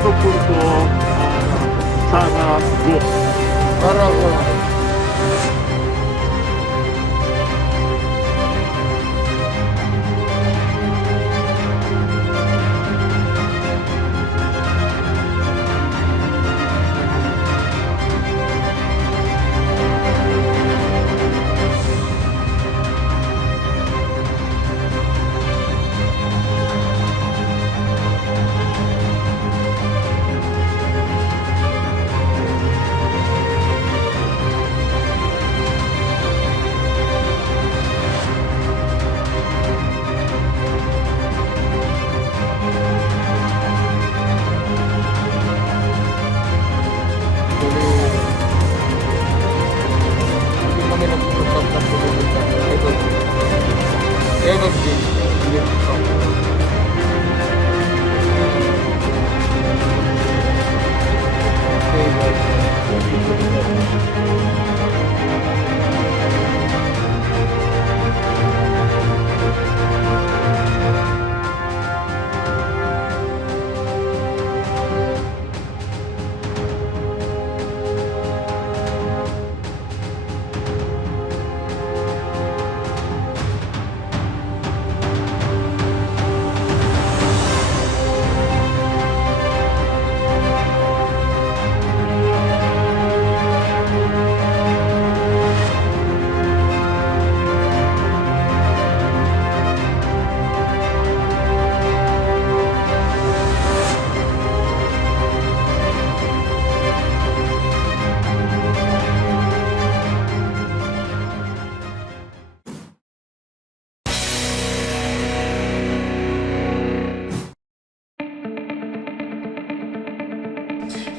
napunto sana go. Para ko. Hindi kami nagpuputap ng pulutan. Ever since. Hindi ko. Okay,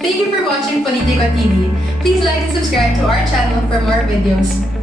Thank you for watching Politica TV. Please like and subscribe to our channel for more videos.